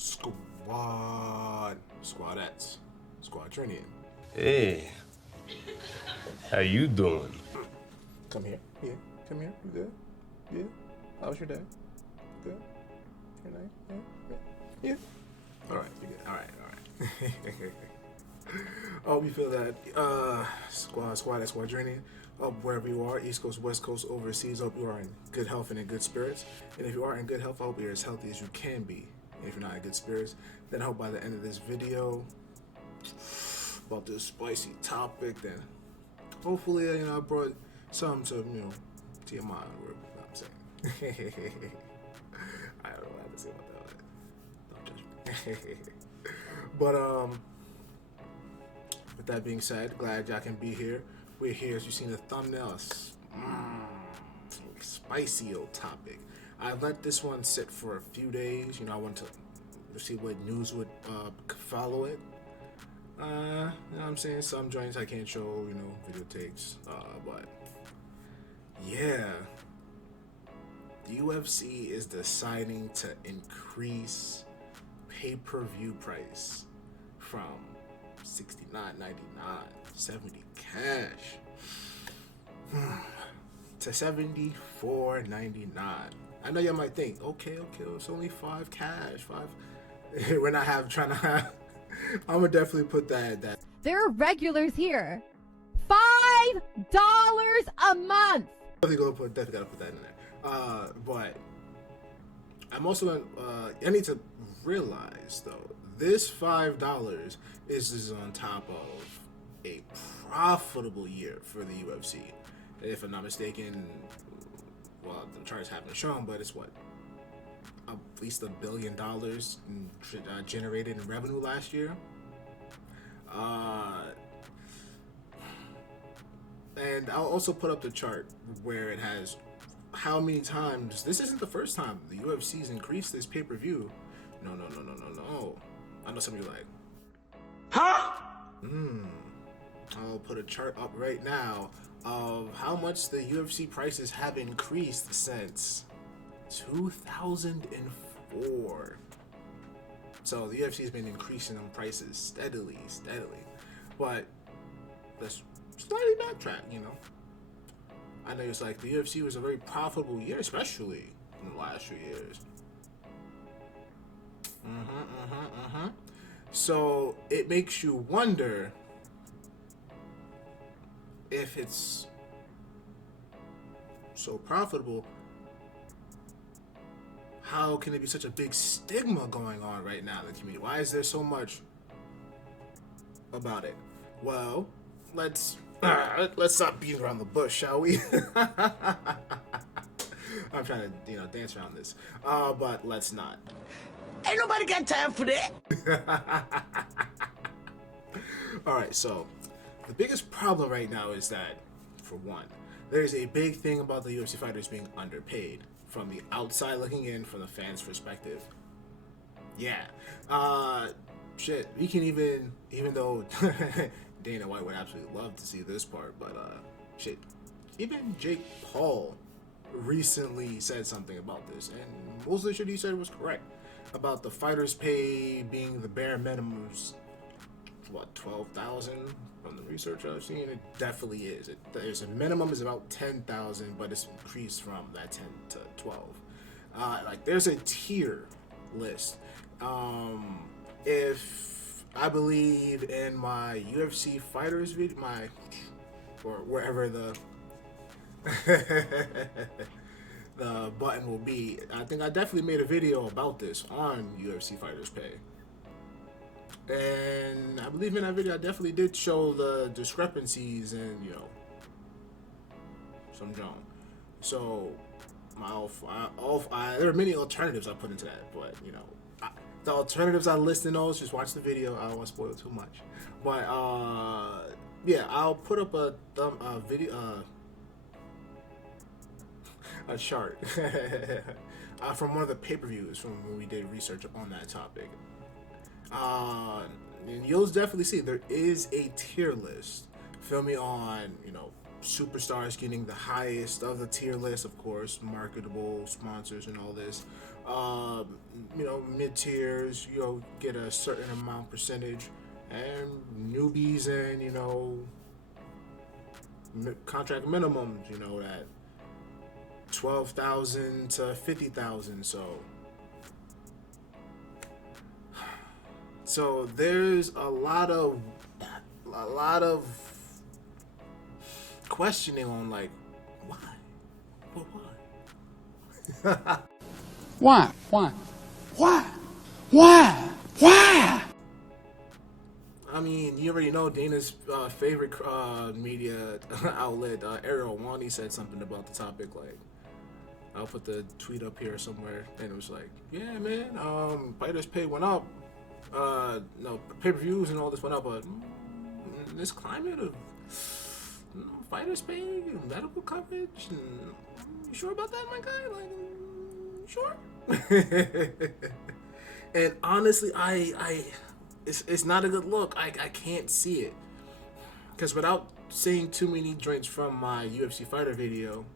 Squadettes, squadrionion. Hey, how you doing? Come here. Yeah, come here. You good? Yeah. How was your day? Good. Your night? Yeah. All right. You good? All right. I hope you feel that. Squadrionion. Wherever you are, East Coast, West Coast, overseas, I hope you are in good health and in good spirits. And if you are in good health, I hope you're as healthy as you can be. And if you're not in good spirits, then I hope by the end of this video about this spicy topic, then hopefully, I brought something to your mind. Or what I'm saying. I don't know what I have to say about that. Don't judge me. But with that being said, glad y'all can be here. We're here, as you've seen the thumbnail, spicy old topic. I let this one sit for a few days. I wanted to see what news would follow it. You know what I'm saying? Some joints I can't show, video takes. But yeah, the UFC is deciding to increase pay-per-view price from $69.99, $70 cash to $74.99. I know y'all might think, okay, it's only $5 cash, We're not trying to have. I'm gonna definitely put that. There are regulars here. $5 a month. Definitely gotta put that in there. But I'm also gonna. I need to realize though, this $5 is on top of a profitable year for the UFC. If I'm not mistaken, well, the charts haven't shown, but it's what, at least $1 billion generated in revenue last year. And I'll also put up the chart where it has how many times. This isn't the first time the UFC's increased this pay-per-view. No. I know some of you are like, huh? I'll put a chart up right now of how much the UFC prices have increased since 2004. So the UFC has been increasing them prices steadily. But let's slightly backtrack, I know it's like the UFC was a very profitable year, especially in the last few years. So it makes you wonder if it's so profitable, how can it be such a big stigma going on right now in the community? Why is there so much about it? Well, let's stop beating around the bush, shall we? I'm trying to dance around this, but let's not. Ain't nobody got time for that. All right, so the biggest problem right now is that, for one, there's a big thing about the UFC fighters being underpaid from the outside looking in, from the fans' perspective. Yeah, shit. We can even though Dana White would absolutely love to see this part, but shit. Even Jake Paul recently said something about this, and most of the shit he said was correct about the fighters' pay being the bare minimums. What, 12,000 from the research I've seen? It definitely is. There's a minimum is about 10,000, but it's increased from that 10 to 12. Like there's a tier list. If I believe in my UFC fighters video, or wherever the the button will be, I think I definitely made a video about this on UFC fighters pay. And I believe in that video I definitely did show the discrepancies and some junk. So there are many alternatives I put into that, but the alternatives I list in those, just watch the video. I don't want to spoil too much, but yeah, I'll put up a video, a chart from one of the pay-per-views from when we did research on that topic. And you'll definitely see there is a tier list. Feel me on, superstars getting the highest of the tier list, of course, marketable sponsors and all this. mid tiers, get a certain amount percentage, and newbies and contract minimums, that 12,000 to 50,000. So there's a lot of questioning on like why. Why? Why? Why? Why? Why? I mean, you already know Dana's favorite media outlet, Ariel Wani, said something about the topic. Like, I'll put the tweet up here somewhere, and it was like, yeah, man, fighters' pay went up. No, pay-per-views and all this went up, but in this climate of fighters' pay and medical coverage, you sure about that, my guy? Like, you sure? And honestly, it's not a good look. I can't see it, because without seeing too many joints from my UFC fighter video,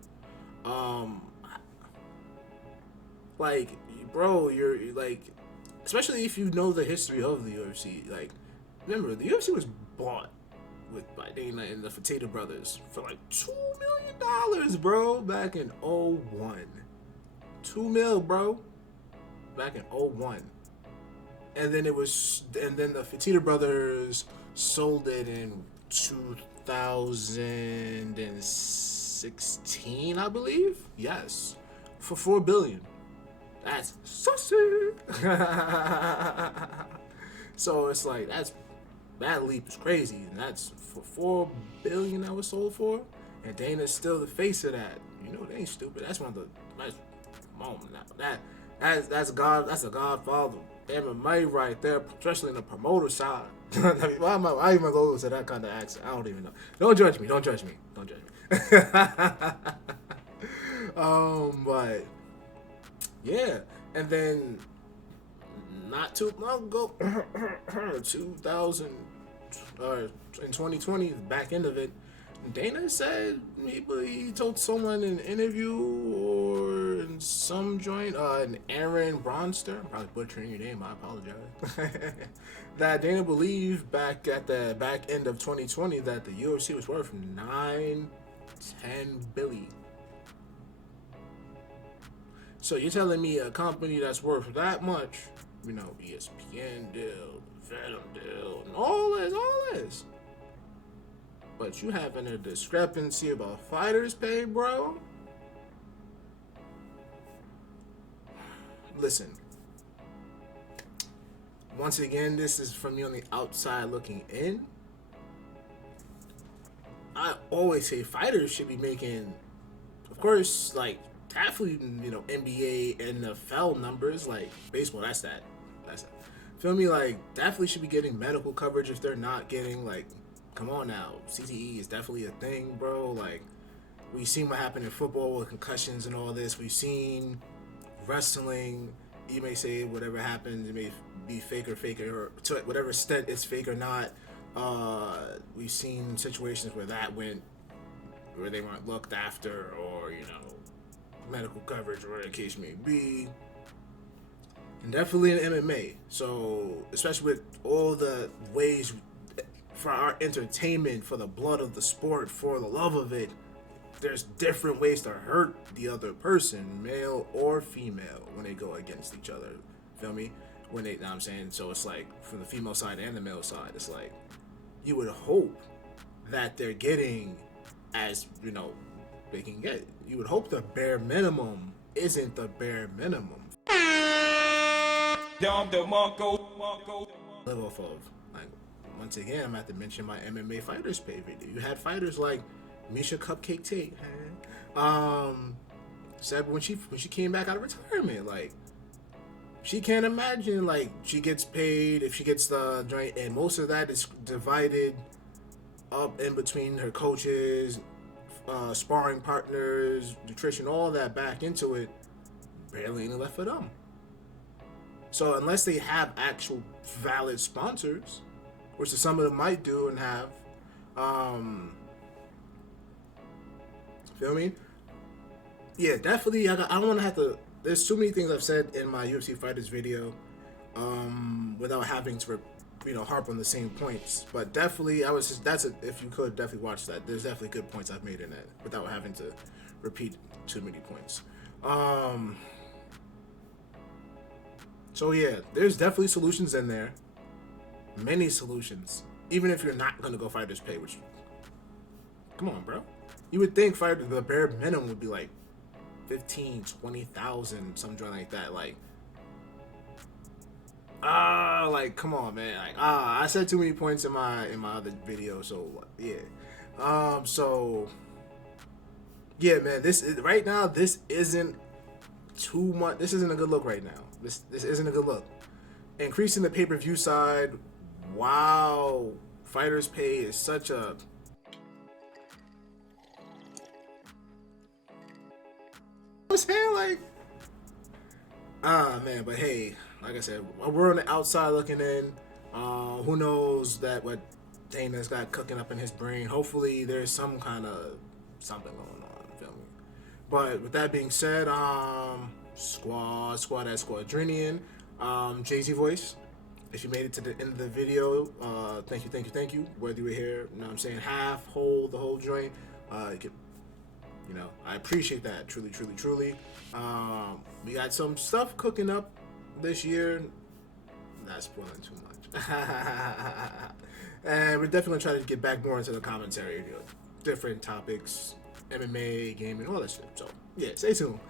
like, bro, you're like, especially if you know the history of the UFC. Like, remember, the UFC was bought by Dana and the Fertitta brothers for like $2 million, bro, back in 01. $2 mil, bro, back in 01. And then the Fertitta brothers sold it in 2016, I believe. Yes, for $4 billion. That's saucy. So it's like that leap is crazy, and that's for $4 billion that was sold for, and Dana's still the face of that. They ain't stupid. That's one of the that's God. That's a Godfather MMA right there, especially in the promoter side. I mean, why am I go to that kind of accent? I don't even know. Don't judge me. But yeah, and then not too long ago, 2000 in 2020, the back end of it, Dana said he told someone in an interview or in some joint, an Aaron Bronster, I'm probably butchering your name, I apologize, that Dana believed back at the back end of 2020 that the UFC was worth $9-10 billion. So you're telling me a company that's worth that much, ESPN deal, Venom deal, and all this, but you having a discrepancy about fighters' pay, bro? Listen, once again, this is from me on the outside looking in. I always say fighters should be making, of course, like athlete, NBA, NFL numbers, like baseball. That's that. Feel me? Like, athletes should be getting medical coverage if they're not getting, like, come on now. CTE is definitely a thing, bro. Like, we've seen what happened in football with concussions and all this. We've seen wrestling. You may say whatever happens, it may be fake or to whatever extent it's fake or not. We've seen situations where where they weren't looked after, or, medical coverage, or whatever the case may be. And definitely in MMA. So, especially with all the ways for our entertainment, for the blood of the sport, for the love of it, there's different ways to hurt the other person, male or female, when they go against each other. Feel me? Know what I'm saying? So it's like, from the female side and the male side, it's like, you would hope that they're getting as, they can get. You would hope the bare minimum isn't the bare minimum. Live off of, like, once again, I'm gonna have to mention my MMA fighters pay video. You had fighters like Misha Cupcake Tate, said when she came back out of retirement, like, she can't imagine, like, she gets paid if she gets the joint, and most of that is divided up in between her coaches, sparring partners, nutrition, all that back into it. Barely any left for them. So unless they have actual valid sponsors, which some of them might do and have, feel me? Yeah, definitely. I don't want to have to there's too many things I've said in my UFC fighters video, without having to, harp on the same points. But definitely, if you could definitely watch that. There's definitely good points I've made in that without having to repeat too many points. So yeah, there's definitely solutions in there. Many solutions. Even if you're not gonna go fighters pay, which, come on, bro. You would think the bare minimum would be like 15, 20,000, some joint like that. Like come on, man. I said too many points in my other video, so yeah. So yeah, man. Right now, this isn't too much. This isn't a good look right now. This isn't a good look. Increasing the pay-per-view side. Wow, fighters pay is such a. I'm saying man, but hey, like I said, we're on the outside looking in. Who knows what Dana's got cooking up in his brain? Hopefully, there's some kind of something going on. Feel me? But with that being said, squadrionion, Jay-Z voice. If you made it to the end of the video, thank you. Whether you were here, you know what I'm saying, half, whole, the whole joint, I appreciate that, truly. We got some stuff cooking up this year. Not spoiling too much. And we're definitely gonna try to get back more into the commentary, different topics, MMA, gaming, all that shit. So yeah, stay tuned.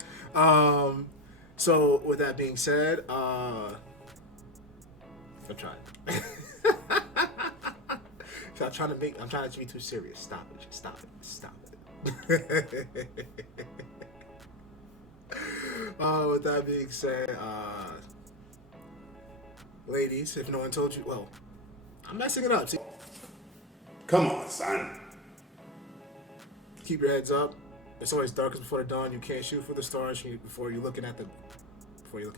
So with that being said, I'm trying. I'm trying to be too serious. Stop it. With that being said, ladies, if no one told you, well, I'm messing it up. See? Come on, son. Keep your heads up. It's always darkest before the dawn. You can't shoot for the stars before you're looking at the ground.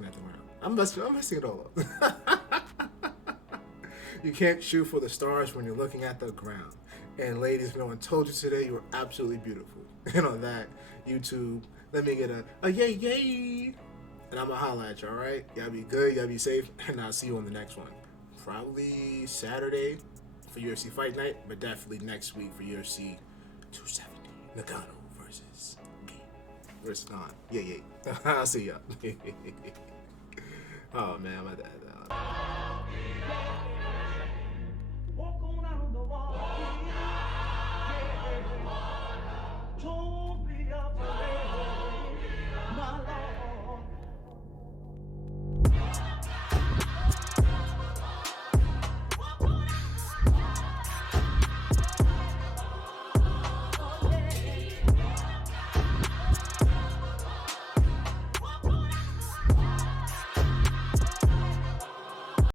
I'm messing it all up. You can't shoot for the stars when you're looking at the ground. And ladies, if no one told you today, you were absolutely beautiful. And on that, YouTube, let me get a yay. And I'm going to holla at you, all right? Y'all be good, y'all be safe, and I'll see you on the next one. Probably Saturday for UFC Fight Night, but definitely next week for UFC 270. Nagano versus Khan. Yeah. I'll see y'all. Oh, man, my dad.